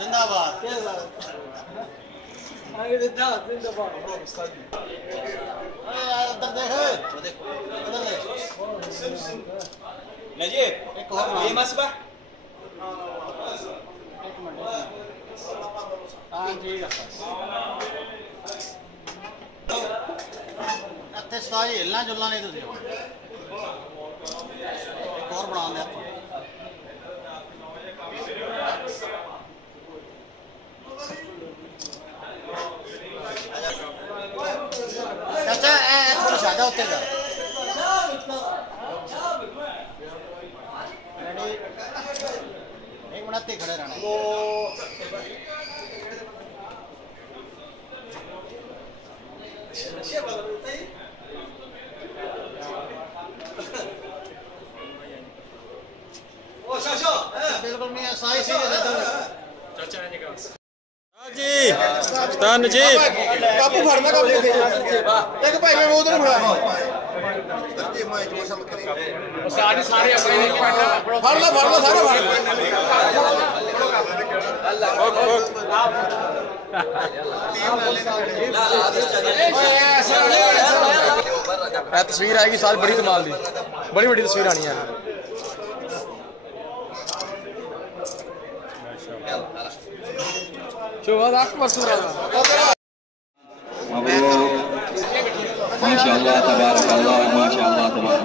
जिंदाबाद जिंदाबाद नजीब ये मसबह हिलना जुलना नहीं तुझे एक और बना दे अच्छा थोड़ा ज्यादा होते जा एक मिनट खड़े रहना बिल्कुल नहीं साई सी जी उस्ताद नजीब काबू फड़ना काबू एक भाई मैं वो उधर फड़ा सारे सारे अपने नहीं पढ़ना फड़ लो सारा फड़ तस्वीर आएगी साल बड़ी कमाल दी बड़ी बड़ी तस्वीर आनी है माशाअल्लाह तबारक अल्लाह माशाअल्लाह तबारक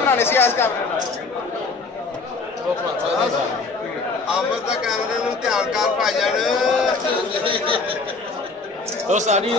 बनाने सी आज कैमरे आमद दा कैमरे नु ध्यान कर भाईजान दोस्त आनी हो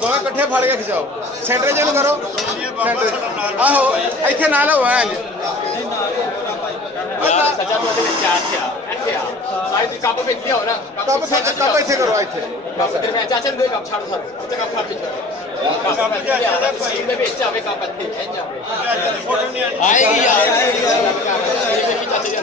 दोनों इकट्ठे फाड़ के खिंचाओ सेंटर जेल करो सेंटर आहो इथे ना लो है सजा तो दे चार क्या ऐसे आ साइड कप पे दिया हो ना कब इथे करो इथे तेरे में चाचा दे कप छाड़ सर ते कप छाड़ पीछे कप पे दिया सीन में बेचा वे कप पे खेंजा आएगी यार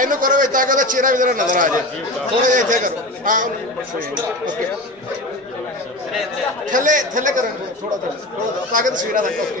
इनो करो ताकि तो चेहरा भी जरा नजर आ जाए थोड़ा इथे करो हां ओके थले करो थोड़ा ताकि तस्वीर आ सके ओके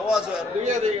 आवाज है दुनिया देगी